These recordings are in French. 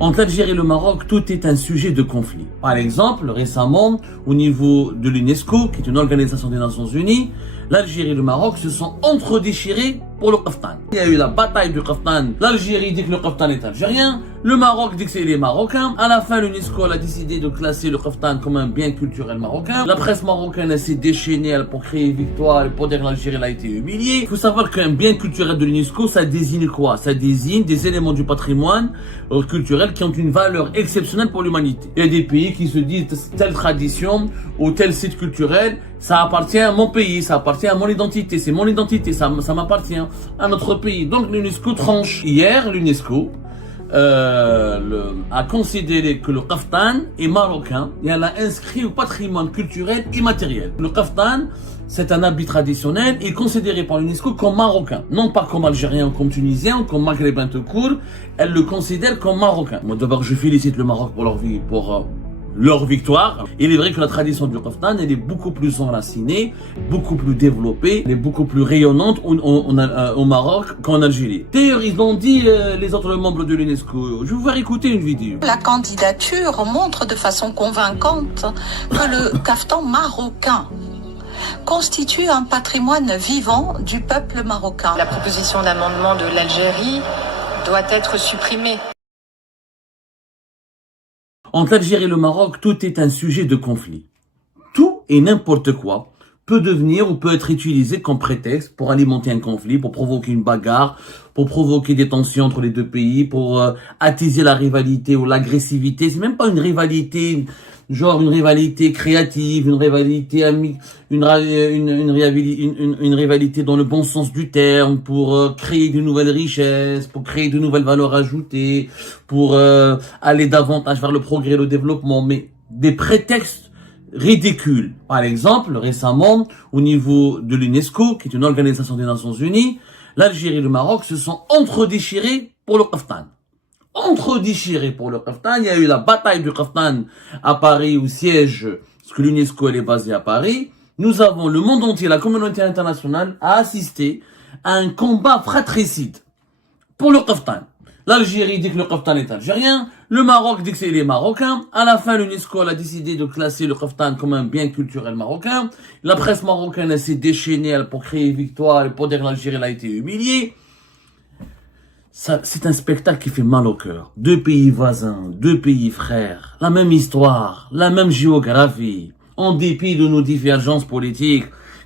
Entre l'Algérie et le Maroc, tout est un sujet de conflit. Par exemple, récemment, au niveau de l'UNESCO, qui est une organisation des Nations Unies, l'Algérie et le Maroc se sont entre-déchirés pour le Kaftan. Il y a eu la bataille du Kaftan. L'Algérie dit que le Kaftan est algérien. Le Maroc dit que c'est les Marocains. À la fin, l'UNESCO a décidé de classer le Kaftan comme un bien culturel marocain. La presse marocaine s'est déchaînée pour créer victoire et pour dire que l'Algérie a été humiliée. Il faut savoir qu'un bien culturel de l'UNESCO, ça désigne quoi? Ça désigne des éléments du patrimoine culturel qui ont une valeur exceptionnelle pour l'humanité. Il y a des pays qui se disent telle tradition ou tel site culturel, ça appartient à mon pays, ça appartient à mon identité, c'est mon identité, ça m'appartient à notre pays. Donc l'UNESCO tranche. Hier, l'UNESCO a considéré que le Kaftan est marocain et elle l'a inscrit au patrimoine culturel immatériel. Le Kaftan, c'est un habit traditionnel et considéré par l'UNESCO comme marocain. Non pas comme algérien ou comme tunisien ou comme maghrébin tout court, elle le considère comme marocain. Moi d'abord je félicite le Maroc pour leur victoire. Il est vrai que la tradition du Kaftan, elle est beaucoup plus enracinée, beaucoup plus développée, elle est beaucoup plus rayonnante au Maroc qu'en Algérie. D'ailleurs, ils l'ont dit les autres membres de l'UNESCO. Je vais vous faire écouter une vidéo. La candidature montre de façon convaincante que le kaftan marocain constitue un patrimoine vivant du peuple marocain. La proposition d'amendement de l'Algérie doit être supprimée. Entre l'Algérie et le Maroc, tout est un sujet de conflit. Tout et n'importe quoi peut devenir ou peut être utilisé comme prétexte pour alimenter un conflit, pour provoquer une bagarre, pour provoquer des tensions entre les deux pays, pour attiser la rivalité ou l'agressivité. C'est même pas une rivalité, genre une rivalité créative, une rivalité amie, une rivalité dans le bon sens du terme, pour créer de nouvelles richesses, pour créer de nouvelles valeurs ajoutées, pour aller davantage vers le progrès et le développement, mais des prétextes ridicules. Par exemple, récemment, au niveau de l'UNESCO, qui est une organisation des Nations Unies, l'Algérie et le Maroc se sont entre-déchirés pour le Kaftan. Entre-déchirés pour le Kaftan. Il y a eu la bataille du Kaftan à Paris au siège, parce que l'UNESCO elle est basée à Paris. Nous avons le monde entier, la communauté internationale a assisté à un combat fratricide pour le Kaftan. L'Algérie dit que le Kaftan est algérien, le Maroc dit que c'est les Marocains. À la fin, l'UNESCO a décidé de classer le Kaftan comme un bien culturel marocain. La presse marocaine s'est déchaînée pour créer victoire et pour dire que l'Algérie a été humiliée. C'est un spectacle qui fait mal au cœur. Deux pays voisins, deux pays frères, la même histoire, la même géographie, en dépit de nos divergences politiques,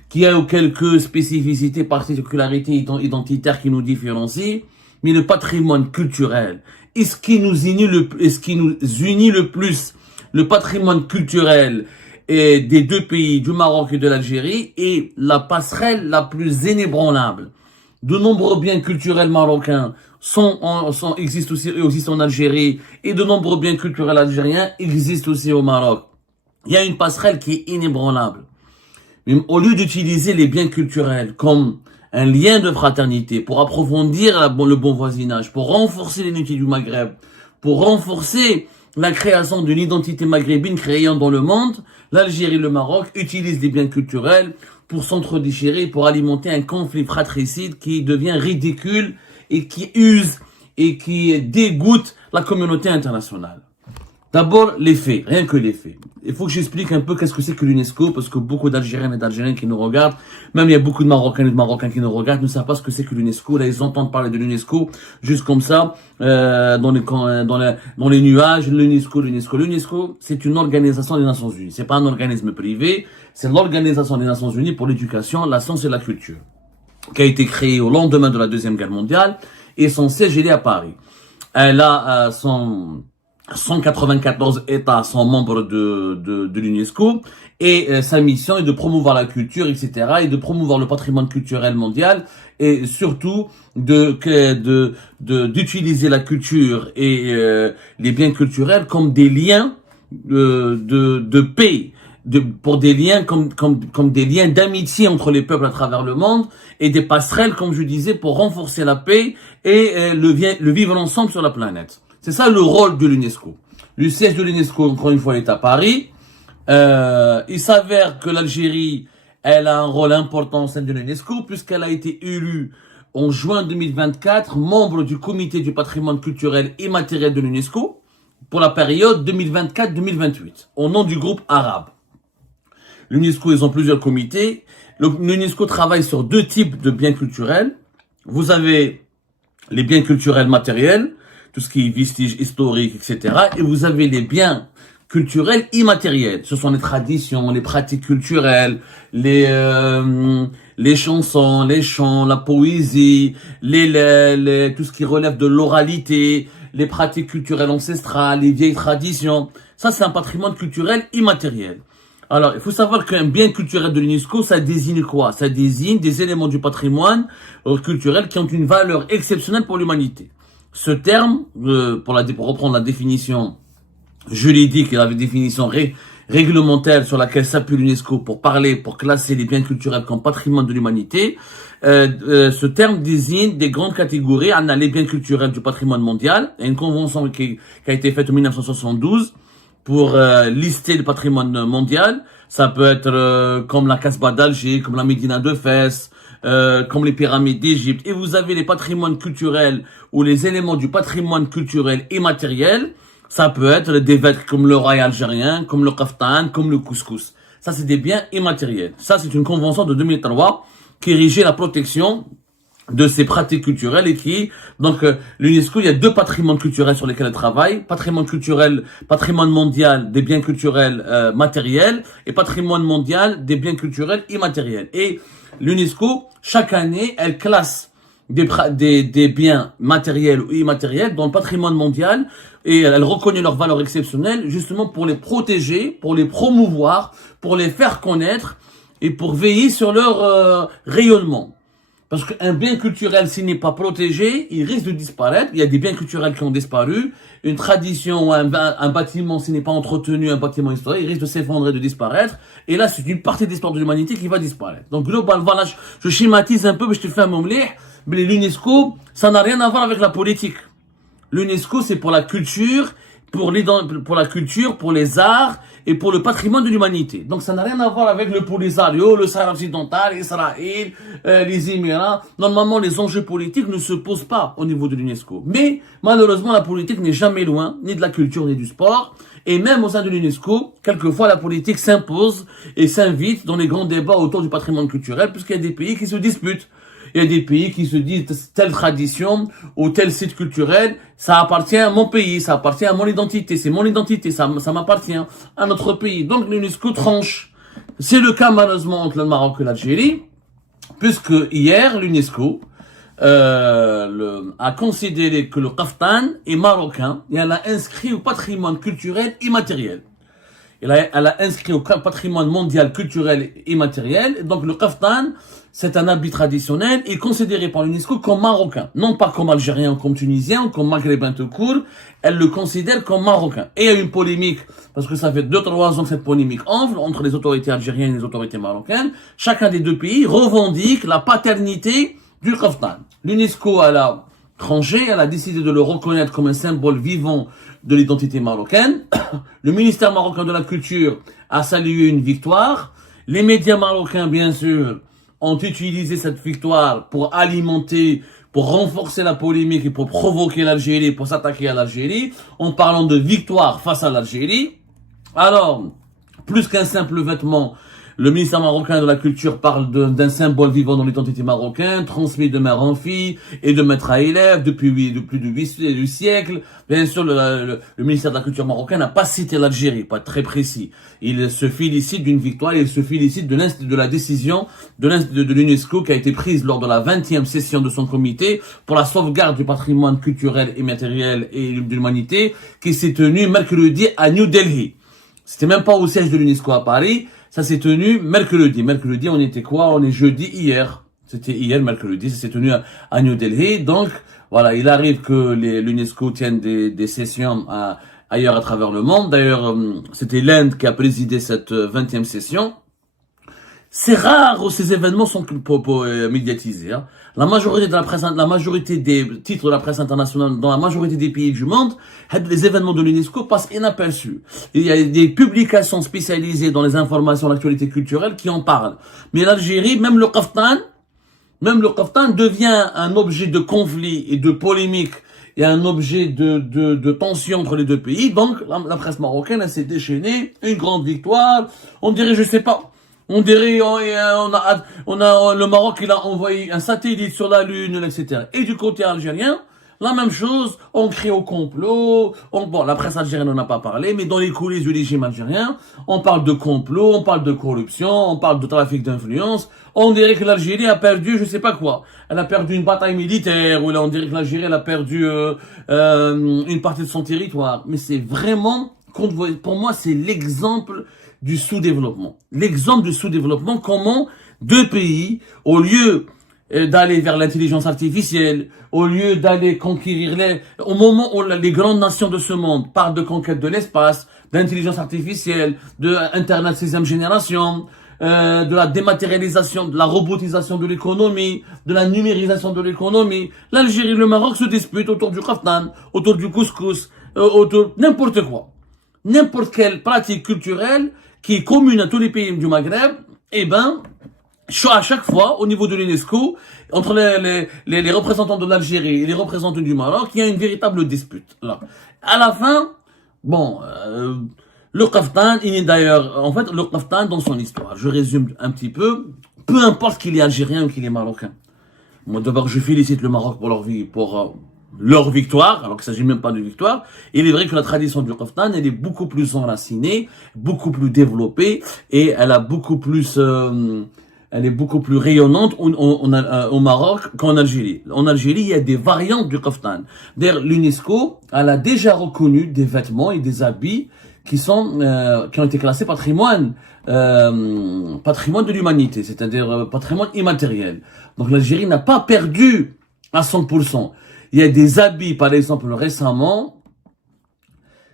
qui a quelques spécificités, particularités identitaires qui nous différencient, mais le patrimoine culturel, et ce qui nous unit le plus, le patrimoine culturel des deux pays, du Maroc et de l'Algérie, est la passerelle la plus inébranlable. De nombreux biens culturels marocains existent aussi en Algérie, et de nombreux biens culturels algériens existent aussi au Maroc. Il y a une passerelle qui est inébranlable. Mais au lieu d'utiliser les biens culturels comme un lien de fraternité pour approfondir le bon voisinage, pour renforcer l'unité du Maghreb, pour renforcer la création d'une identité maghrébine créant dans le monde, l'Algérie et le Maroc utilisent des biens culturels pour s'entre-déchirer, pour alimenter un conflit fratricide qui devient ridicule et qui use et qui dégoûte la communauté internationale. D'abord, les faits, rien que les faits. Il faut que j'explique un peu qu'est-ce que c'est que l'UNESCO, parce que beaucoup d'Algériennes et d'Algériens qui nous regardent, même il y a beaucoup de Marocains et de Marocains qui nous regardent, ne savent pas ce que c'est que l'UNESCO. Là, ils entendent parler de l'UNESCO, juste comme ça, dans les nuages, l'UNESCO, c'est une organisation des Nations Unies. C'est pas un organisme privé, c'est l'organisation des Nations Unies pour l'éducation, la science et la culture, qui a été créée au lendemain de la Deuxième Guerre mondiale, et son siège, il est à Paris. Elle a 194 États sont membres de l'UNESCO et sa mission est de promouvoir la culture, etc. et de promouvoir le patrimoine culturel mondial et surtout d'utiliser la culture et les biens culturels comme des liens de paix, pour des liens comme des liens d'amitié entre les peuples à travers le monde et des passerelles, comme je disais, pour renforcer la paix et le vivre ensemble sur la planète. C'est ça le rôle de l'UNESCO. Le siège de l'UNESCO, encore une fois, est à Paris. Il s'avère que l'Algérie, elle a un rôle important au sein de l'UNESCO puisqu'elle a été élue en juin 2024 membre du comité du patrimoine culturel immatériel de l'UNESCO. pour la période 2024-2028, au nom du groupe arabe. L'UNESCO, ils ont plusieurs comités. L'UNESCO travaille sur deux types de biens culturels. Vous avez les biens culturels matériels, tout ce qui est vestiges historiques, etc. Et vous avez les biens culturels immatériels. Ce sont les traditions, les pratiques culturelles, les chansons, les chants, la poésie, tout ce qui relève de l'oralité, les pratiques culturelles ancestrales, les vieilles traditions. Ça, c'est un patrimoine culturel immatériel. Alors, il faut savoir qu'un bien culturel de l'UNESCO, ça désigne quoi? Ça désigne des éléments du patrimoine culturel qui ont une valeur exceptionnelle pour l'humanité. Ce terme, pour reprendre la définition juridique et la définition réglementaire sur laquelle s'appuie l'UNESCO pour classer les biens culturels comme patrimoine de l'humanité, ce terme désigne des grandes catégories. On a les biens culturels du patrimoine mondial. Il y a une convention qui a été faite en 1972 pour lister le patrimoine mondial. Ça peut être comme la Casbah d'Alger, comme la Médina de Fès, comme les pyramides d'Égypte. Et vous avez les patrimoines culturels ou les éléments du patrimoine culturel immatériel. Ça peut être des vêtements comme le rail algérien, comme le kaftan, comme le couscous. Ça, c'est des biens immatériels. Ça, c'est une convention de 2003 qui régie la protection de ces pratiques culturelles et l'UNESCO, il y a deux patrimoines culturels sur lesquels elle travaille. Patrimoine culturel, patrimoine mondial des biens culturels matériels et patrimoine mondial des biens culturels immatériels. Et l'UNESCO, chaque année, elle classe des biens matériels ou immatériels dans le patrimoine mondial et elle reconnaît leur valeur exceptionnelle justement pour les protéger, pour les promouvoir, pour les faire connaître et pour veiller sur leur rayonnement. Parce qu'un bien culturel, s'il n'est pas protégé, il risque de disparaître. Il y a des biens culturels qui ont disparu. Une tradition, un bâtiment, s'il n'est pas entretenu, un bâtiment historique, il risque de s'effondrer, de disparaître. Et là, c'est une partie de l'histoire de l'humanité qui va disparaître. Donc, globalement, voilà, je schématise un peu, mais je te fais un omelette. Mais l'UNESCO, ça n'a rien à voir avec la politique. L'UNESCO, c'est pour la culture, pour les arts et pour le patrimoine de l'humanité. Donc ça n'a rien à voir avec le Polisario, le Sahara occidental, Israël, les Émirats. Normalement, les enjeux politiques ne se posent pas au niveau de l'UNESCO. Mais malheureusement, la politique n'est jamais loin, ni de la culture, ni du sport. Et même au sein de l'UNESCO, quelquefois la politique s'impose et s'invite dans les grands débats autour du patrimoine culturel, puisqu'il y a des pays qui se disputent. Il y a des pays qui se disent telle tradition ou tel site culturel, ça appartient à mon pays, ça appartient à mon identité, c'est mon identité, ça m'appartient à notre pays. Donc l'UNESCO tranche. C'est le cas malheureusement entre le Maroc et l'Algérie, puisque hier l'UNESCO a considéré que le kaftan est marocain et elle l'a inscrit au patrimoine culturel immatériel. Elle a inscrit au patrimoine mondial culturel immatériel. Donc le kaftan, c'est un habit traditionnel et considéré par l'UNESCO comme marocain. Non pas comme algérien ou comme tunisien ou comme maghrébin tout court. Elle le considère comme marocain. Et il y a une polémique, parce que ça fait 2-3 ans que cette polémique enfle entre les autorités algériennes et les autorités marocaines. Chacun des deux pays revendique la paternité du kaftan. L'UNESCO, elle a tranché, elle a décidé de le reconnaître comme un symbole vivant de l'identité marocaine. Le ministère marocain de la Culture a salué une victoire. Les médias marocains, bien sûr, ont utilisé cette victoire pour alimenter, pour renforcer la polémique et pour provoquer l'Algérie, pour s'attaquer à l'Algérie, en parlant de victoire face à l'Algérie. Alors, plus qu'un simple vêtement, le ministère marocain de la Culture parle d'un symbole vivant dans l'identité marocaine, transmis de mère en fille et de maître à élève depuis plus de 8 siècles. Bien sûr, le ministère de la Culture marocain n'a pas cité l'Algérie, pas très précis. Il se félicite d'une victoire, il se félicite de la décision de l'UNESCO qui a été prise lors de la 20e session de son comité pour la sauvegarde du patrimoine culturel et matériel et de l'humanité qui s'est tenue mercredi à New Delhi. C'était même pas au siège de l'UNESCO à Paris. Ça s'est tenu mercredi. Mercredi, on était quoi? On est jeudi hier. C'était hier, mercredi. Ça s'est tenu à New Delhi. Donc, voilà, il arrive que l'UNESCO tienne des sessions ailleurs à travers le monde. D'ailleurs, c'était l'Inde qui a présidé cette 20e session. C'est rare où ces événements sont médiatisés. Hein. La majorité des titres de la presse internationale dans la majorité des pays du monde, les événements de l'UNESCO passent inaperçus. Il y a des publications spécialisées dans les informations d'actualité culturelle qui en parlent. Mais l'Algérie, même le kaftan devient un objet de conflit et de polémique il y a un objet de tension entre les deux pays. Donc, la presse marocaine, elle s'est déchaînée, une grande victoire. On dirait, je sais pas, on dirait, le Maroc, il a envoyé un satellite sur la Lune, etc. Et du côté algérien, la même chose, on crie au complot, bon, la presse algérienne n'en a pas parlé, mais dans les coulisses du régime algérien, on parle de complot, on parle de corruption, on parle de trafic d'influence, on dirait que l'Algérie a perdu je sais pas quoi. Elle a perdu une bataille militaire, ou là on dirait que l'Algérie elle a perdu une partie de son territoire. Mais c'est vraiment, pour moi, c'est l'exemple du sous-développement. L'exemple du sous-développement, comment deux pays, au lieu d'aller vers l'intelligence artificielle, au lieu d'aller conquérir au moment où les grandes nations de ce monde parlent de conquête de l'espace, d'intelligence artificielle, de Internet 6e génération, de la dématérialisation, de la robotisation de l'économie, de la numérisation de l'économie, l'Algérie et le Maroc se disputent autour du kaftan, autour du couscous, autour n'importe quoi. N'importe quelle pratique culturelle qui est commune à tous les pays du Maghreb, eh ben, à chaque fois, au niveau de l'UNESCO, entre les représentants de l'Algérie et les représentants du Maroc, il y a une véritable dispute. Là. À la fin, bon, le kaftan, il est d'ailleurs, en fait, le kaftan dans son histoire, je résume un petit peu importe qu'il est algérien ou qu'il est marocain. Moi, d'abord, je félicite le Maroc pour leur victoire, alors qu'il ne s'agit même pas de victoire. Il est vrai que la tradition du kaftan, elle est beaucoup plus enracinée, beaucoup plus développée, et elle a beaucoup plus, elle est beaucoup plus rayonnante au Maroc qu'en Algérie. En Algérie, il y a des variantes du kaftan. D'ailleurs, l'UNESCO, elle a déjà reconnu des vêtements et des habits qui ont été classés patrimoine de l'humanité, c'est-à-dire patrimoine immatériel. Donc l'Algérie n'a pas perdu à 100%. Il y a des habits, par exemple, récemment,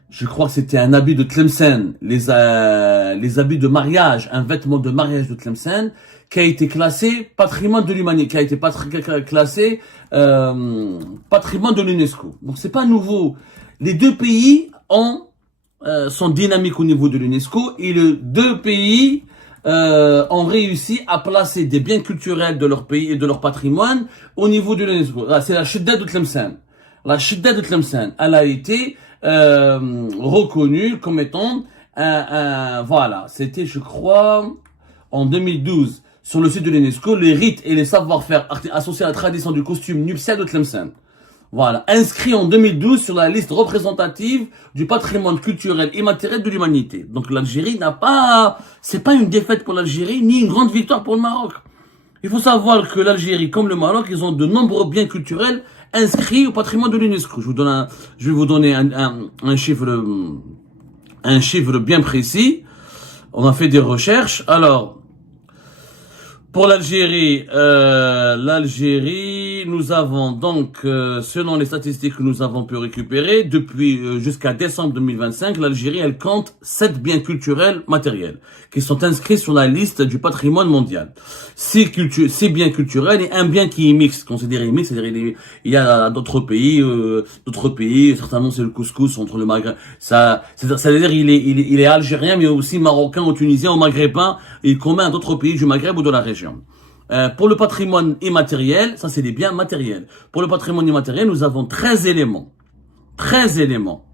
je crois que c'était un habit de Tlemcen, les habits de mariage, un vêtement de mariage de Tlemcen, qui a été classé patrimoine de l'humanité, qui a été classé patrimoine de l'UNESCO. Donc c'est pas nouveau. Les deux pays sont dynamiques au niveau de l'UNESCO et les deux pays ont réussi à placer des biens culturels de leur pays et de leur patrimoine au niveau de l'UNESCO. C'est la Chedda de Tlemcen. La Chedda de Tlemcen, elle a été reconnue comme étant voilà, c'était je crois en 2012 sur le site de l'UNESCO, les rites et les savoir-faire associés à la tradition du costume nuptial de Tlemcen. Voilà, inscrit en 2012 sur la liste représentative du patrimoine culturel immatériel de l'humanité. Donc l'Algérie c'est pas une défaite pour l'Algérie, ni une grande victoire pour le Maroc. Il faut savoir que l'Algérie, comme le Maroc, ils ont de nombreux biens culturels inscrits au patrimoine de l'UNESCO. Je vais vous donner un chiffre bien précis. On a fait des recherches. Alors, pour l'Algérie, nous avons donc, selon les statistiques que nous avons pu récupérer, depuis jusqu'à décembre 2025, l'Algérie, elle compte 7 biens culturels matériels qui sont inscrits sur la liste du patrimoine mondial. 6 biens culturels et un bien qui est mixte, considéré mixte, c'est-à-dire il y a d'autres pays, certainement c'est le couscous entre le Maghreb, c'est-à-dire il est algérien mais aussi marocain ou tunisien ou maghrébin, et commun à d'autres pays du Maghreb ou de la région. Pour le patrimoine immatériel, ça c'est des biens matériels. Pour le patrimoine immatériel, nous avons 13 éléments. 13 éléments.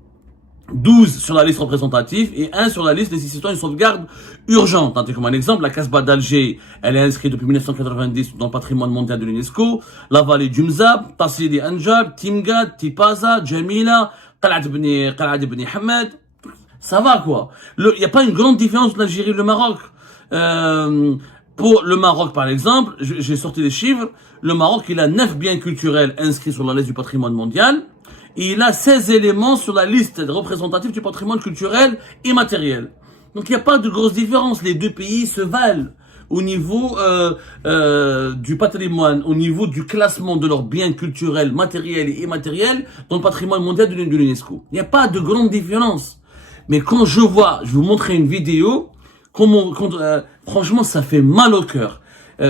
12 sur la liste représentative et 1 sur la liste nécessitant une sauvegarde urgente. Comme un exemple, la Casbah d'Alger, elle est inscrite depuis 1990 dans le patrimoine mondial de l'UNESCO. La vallée du Mzab, Tassidi Anjar, Timgad, Tipaza, Jamila, Qal'ad ibn Hamad. Ça va quoi. Il n'y a pas une grande différence entre l'Algérie et le Maroc. Pour le Maroc, par exemple, j'ai sorti les chiffres. Le Maroc, il a 9 biens culturels inscrits sur la liste du patrimoine mondial. Et il a 16 éléments sur la liste représentative du patrimoine culturel immatériel. Donc il n'y a pas de grosse différence. Les deux pays se valent au niveau du patrimoine, au niveau du classement de leurs biens culturels matériels et immatériels dans le patrimoine mondial de l'UNESCO. Il n'y a pas de grande différence. Mais quand je vais vous montrer une vidéo, franchement, ça fait mal au cœur.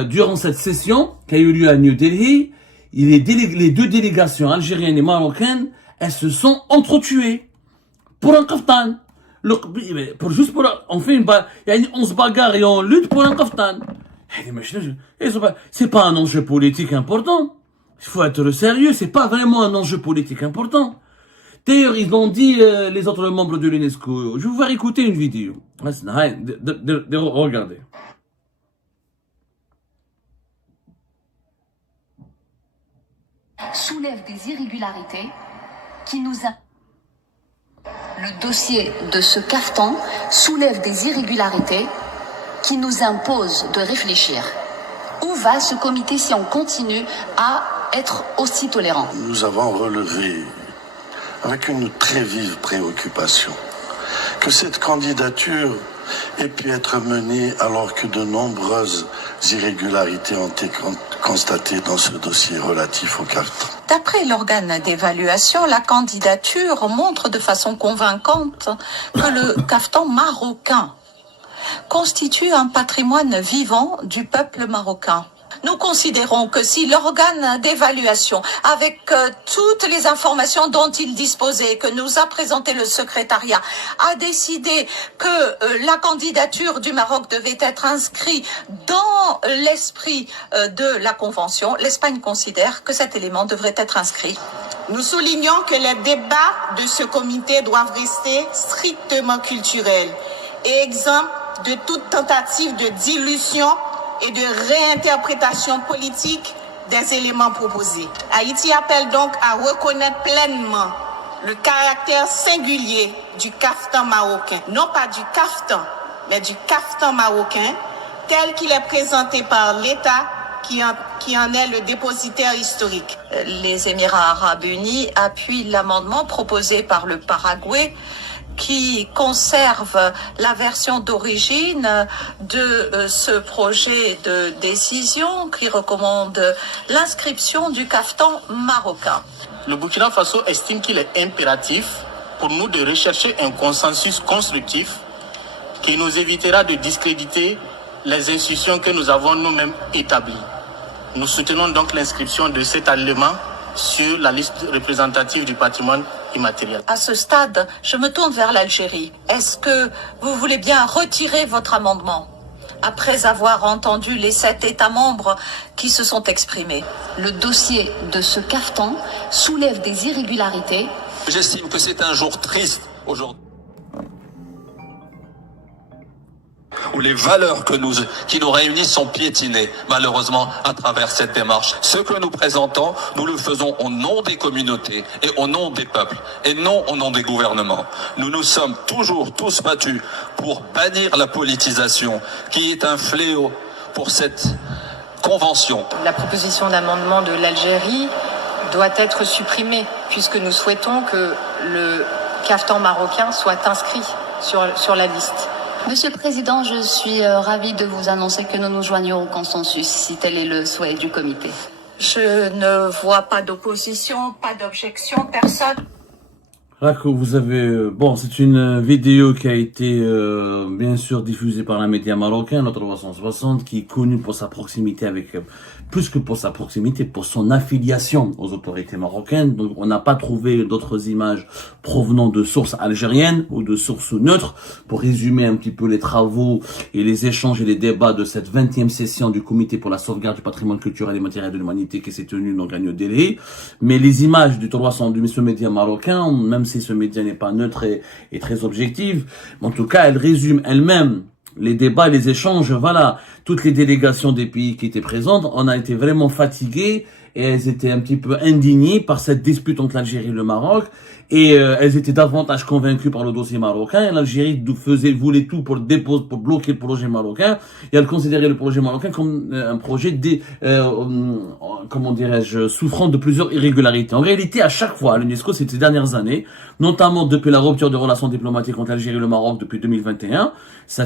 Durant cette session qui a eu lieu à New Delhi, les deux délégations algériennes et marocaines, elles se sont entretuées pour un kaftan. On se bagarre et on lutte pour un kaftan. C'est pas un enjeu politique important. Il faut être sérieux, c'est pas vraiment un enjeu politique important. D'ailleurs, ils l'ont dit les autres membres de l'UNESCO. Je vais vous faire écouter une vidéo. Regardez. Soulève des irrégularités qui nous a... Le dossier de ce caftan soulève des irrégularités qui nous imposent de réfléchir. Où va ce comité si on continue à être aussi tolérant? Nous avons relevé avec une très vive préoccupation que cette candidature ait pu être menée alors que de nombreuses irrégularités ont été constatées dans ce dossier relatif au caftan. D'après l'organe d'évaluation, la candidature montre de façon convaincante que le caftan marocain constitue un patrimoine vivant du peuple marocain. Nous considérons que si l'organe d'évaluation, avec toutes les informations dont il disposait, que nous a présenté le secrétariat, a décidé que la candidature du Maroc devait être inscrite dans l'esprit de la Convention, l'Espagne considère que cet élément devrait être inscrit. Nous soulignons que les débats de ce comité doivent rester strictement culturels et exempts de toute tentative de dilution et de réinterprétation politique des éléments proposés. Haïti appelle donc à reconnaître pleinement le caractère singulier du caftan marocain. Non pas du caftan, mais du caftan marocain, tel qu'il est présenté par l'État qui en est le dépositaire historique. Les Émirats arabes unis appuient l'amendement proposé par le Paraguay qui conserve la version d'origine de ce projet de décision qui recommande l'inscription du caftan marocain. Le Burkina Faso estime qu'il est impératif pour nous de rechercher un consensus constructif qui nous évitera de discréditer les institutions que nous avons nous-mêmes établies. Nous soutenons donc l'inscription de cet élément sur la liste représentative du patrimoine immatériel. À ce stade, je me tourne vers l'Algérie. Est-ce que vous voulez bien retirer votre amendement après avoir entendu les 7 États membres qui se sont exprimés? Le dossier de ce caftan soulève des irrégularités. J'estime que c'est un jour triste aujourd'hui, où les valeurs qui nous réunissent sont piétinées, malheureusement, à travers cette démarche. Ce que nous présentons, nous le faisons au nom des communautés et au nom des peuples, et non au nom des gouvernements. Nous nous sommes toujours tous battus pour bannir la politisation, qui est un fléau pour cette convention. La proposition d'amendement de l'Algérie doit être supprimée, puisque nous souhaitons que le caftan marocain soit inscrit sur la liste. Monsieur le Président, je suis ravie de vous annoncer que nous nous joignons au consensus, si tel est le souhait du comité. Je ne vois pas d'opposition, pas d'objection, personne. Là que vous avez... Bon, c'est une vidéo qui a été bien sûr diffusée par un média marocain, le 360, qui est connu pour sa proximité avec... plus que pour sa proximité, pour son affiliation aux autorités marocaines. Donc on n'a pas trouvé d'autres images provenant de sources algériennes ou de sources neutres pour résumer un petit peu les travaux et les échanges et les débats de cette 20e session du comité pour la sauvegarde du patrimoine culturel et matériel de l'humanité qui s'est tenue dans Gagno Delhi. Mais les images du 360 de ce média marocain, même si ce média n'est pas neutre et très objectif, en tout cas elle résume elle-même les débats, les échanges, voilà, toutes les délégations des pays qui étaient présentes, on a été vraiment fatigués et elles étaient un petit peu indignées par cette dispute entre l'Algérie et le Maroc et elles étaient davantage convaincues par le dossier marocain et l'Algérie voulait tout pour bloquer le projet marocain et elle considérait le projet marocain comme un projet comment dirais-je, souffrant de plusieurs irrégularités. En réalité, à chaque fois, à l'UNESCO, ces dernières années, notamment depuis la rupture de relations diplomatiques entre l'Algérie et le Maroc depuis 2021, ce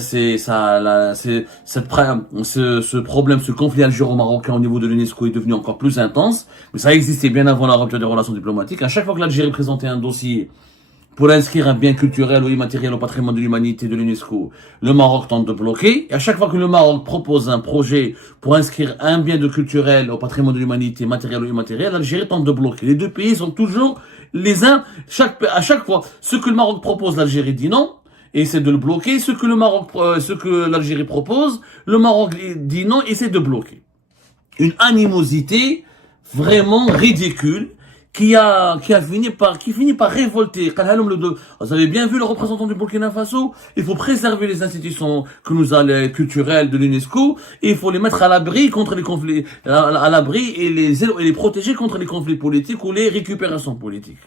problème, ce conflit algéro-marocain au niveau de l'UNESCO est devenu encore plus intense, mais ça existait bien avant la rupture des relations diplomatiques. À chaque fois que l'Algérie présentait un dossier pour inscrire un bien culturel ou immatériel au patrimoine de l'humanité de l'UNESCO, le Maroc tente de bloquer. Et à chaque fois que le Maroc propose un projet pour inscrire un bien de culturel au patrimoine de l'humanité, matériel ou immatériel, l'Algérie tente de bloquer. Les deux pays sont toujours les uns, à chaque fois, ce que le Maroc propose, l'Algérie dit non, et essaie de le bloquer. Ce que l'Algérie propose, le Maroc dit non, essaie de bloquer. Une animosité vraiment ridicule qui finit par révolter. Vous avez bien vu le représentant du Burkina Faso. Il faut préserver les institutions que nous avons culturelles de l'UNESCO et il faut les mettre à l'abri contre les conflits, à l'abri et les protéger contre les conflits politiques ou les récupérations politiques.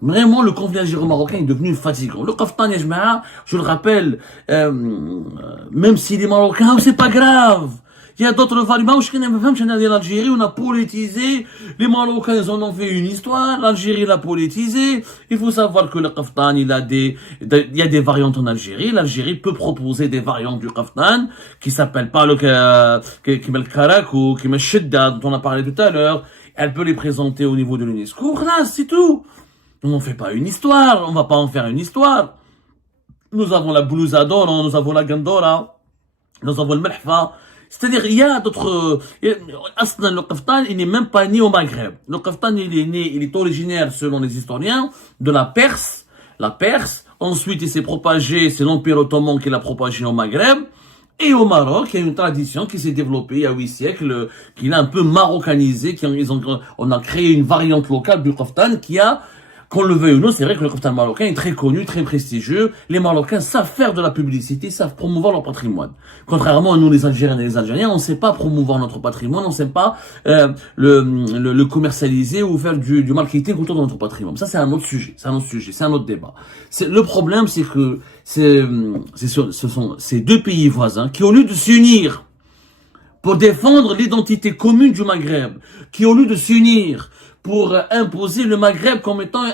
Vraiment, le conflit algéro-marocain est devenu fatigant. Le Kaftan ya Jama'a, je le rappelle, même s'il est marocain, c'est pas grave. Il y a d'autres variantes. L'Algérie, on a politisé. Les Marocains, ils en ont fait une histoire. L'Algérie l'a politisé. Il faut savoir que le Kaftan, il y a des variantes en Algérie. L'Algérie peut proposer des variantes du Kaftan qui s'appellent pas le Karak ou qui me Shidda, dont on a parlé tout à l'heure. Elle peut les présenter au niveau de l'UNESCO. Voilà, c'est tout. On n'en fait pas une histoire. On va pas en faire une histoire. Nous avons la Blouza d'or, nous avons la Gandora, nous avons le Melhfa. C'est-à-dire, il y a d'autres, Aslan, le Kaftan, il n'est même pas né au Maghreb. Le Kaftan, il est originaire, selon les historiens, de la Perse. La Perse. Ensuite, il s'est propagé, c'est l'Empire ottoman qui l'a propagé au Maghreb. Et au Maroc, il y a une tradition qui s'est développée il y a 8 siècles, qui l'a un peu marocanisé, on a créé une variante locale du Kaftan qui a, qu'on le veuille ou non, c'est vrai que le Kaftan marocain est très connu, très prestigieux. Les Marocains savent faire de la publicité, savent promouvoir leur patrimoine. Contrairement à nous, les Algériens et les Algériens, on ne sait pas promouvoir notre patrimoine, on ne sait pas le commercialiser ou faire du marketing autour de notre patrimoine. Ça, c'est un autre sujet, c'est un autre débat. Le problème, c'est que ce sont ces deux pays voisins qui, au lieu de s'unir pour défendre l'identité commune du Maghreb, qui, au lieu de s'unir pour imposer le Maghreb comme étant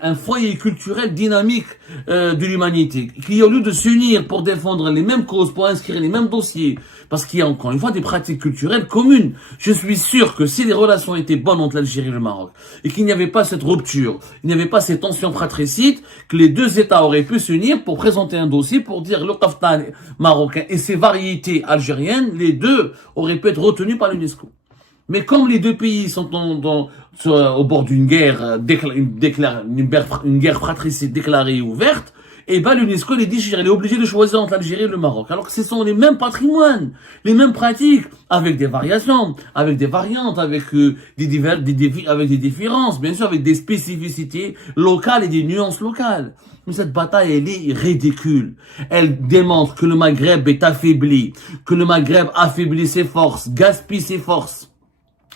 un foyer culturel dynamique de l'humanité, qui au lieu de s'unir pour défendre les mêmes causes, pour inscrire les mêmes dossiers, parce qu'il y a encore une fois des pratiques culturelles communes. Je suis sûr que si les relations étaient bonnes entre l'Algérie et le Maroc, et qu'il n'y avait pas cette rupture, il n'y avait pas ces tensions fratricides, que les deux États auraient pu s'unir pour présenter un dossier pour dire le Kaftan marocain et ses variétés algériennes, les deux auraient pu être retenus par l'UNESCO. Mais comme les deux pays sont au bord d'une guerre, une guerre fratricide déclarée et ouverte, et ben l'UNESCO les déchire, elle est obligée de choisir entre l'Algérie et le Maroc. Alors que ce sont les mêmes patrimoines, les mêmes pratiques, avec des variations, avec des variantes, avec avec des différences, bien sûr, avec des spécificités locales et des nuances locales. Mais cette bataille, elle est ridicule. Elle démontre que le Maghreb est affaibli, que le Maghreb affaiblit ses forces, gaspille ses forces,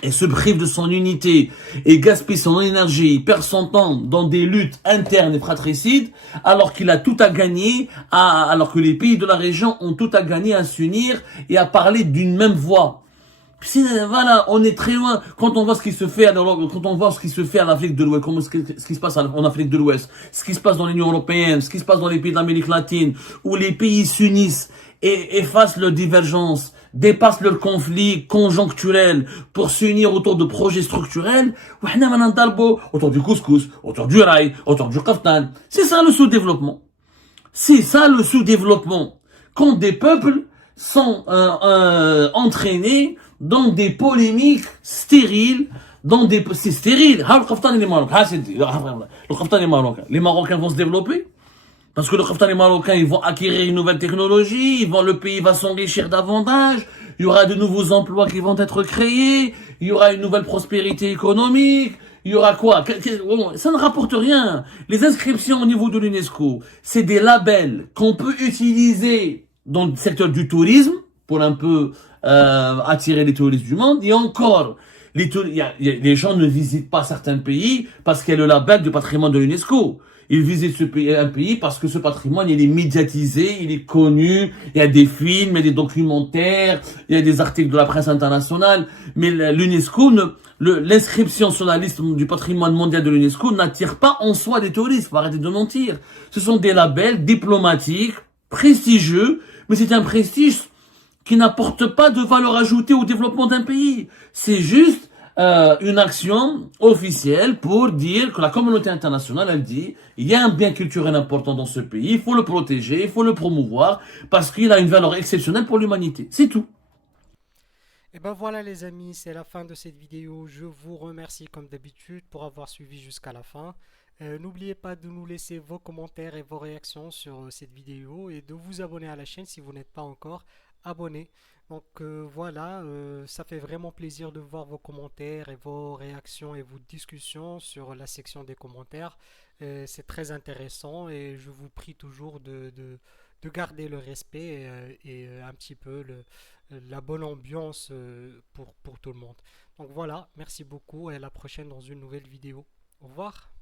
et se prive de son unité, et gaspille son énergie, perd son temps dans des luttes internes et fratricides, alors qu'il a tout à gagner, alors que les pays de la région ont tout à gagner à s'unir et à parler d'une même voix. Voilà, on est très loin. Quand on voit ce qui se fait à l'Afrique de l'Ouest, ce qui se passe en Afrique de l'Ouest, ce qui se passe dans l'Union européenne, ce qui se passe dans les pays d'Amérique latine, où les pays s'unissent et effacent leurs divergences, dépassent leurs conflits conjoncturels pour s'unir autour de projets structurels, autour du couscous, autour du rail, autour du kaftan. C'est ça le sous-développement. C'est ça le sous-développement. Quand des peuples sont entraînés dans des polémiques stériles, c'est stérile. Les Marocains vont se développer. Parce que le Kaftan et les Marocains, ils vont acquérir une nouvelle technologie, le pays va s'enrichir davantage, il y aura de nouveaux emplois qui vont être créés, il y aura une nouvelle prospérité économique, il y aura quoi? Ça ne rapporte rien. Les inscriptions au niveau de l'UNESCO, c'est des labels qu'on peut utiliser dans le secteur du tourisme, pour un peu attirer les touristes du monde, et encore, les gens ne visitent pas certains pays parce qu'il y a le label du patrimoine de l'UNESCO. Ils visitent un pays parce que ce patrimoine, il est médiatisé, il est connu, il y a des films, il y a des documentaires, il y a des articles de la presse internationale. Mais l'UNESCO, l'inscription sur la liste du patrimoine mondial de l'UNESCO n'attire pas en soi des touristes. Faut arrêter de mentir. Ce sont des labels diplomatiques, prestigieux, mais c'est un prestige qui n'apporte pas de valeur ajoutée au développement d'un pays. C'est juste une action officielle pour dire que la communauté internationale, elle dit, il y a un bien culturel important dans ce pays, il faut le protéger, il faut le promouvoir, parce qu'il a une valeur exceptionnelle pour l'humanité. C'est tout. Et ben voilà les amis, c'est la fin de cette vidéo. Je vous remercie comme d'habitude pour avoir suivi jusqu'à la fin. N'oubliez pas de nous laisser vos commentaires et vos réactions sur cette vidéo et de vous abonner à la chaîne si vous n'êtes pas encore abonner. Donc voilà, ça fait vraiment plaisir de voir vos commentaires et vos réactions et vos discussions sur la section des commentaires. C'est très intéressant et je vous prie toujours de garder le respect et un petit peu la bonne ambiance pour tout le monde. Donc voilà, merci beaucoup et à la prochaine dans une nouvelle vidéo. Au revoir.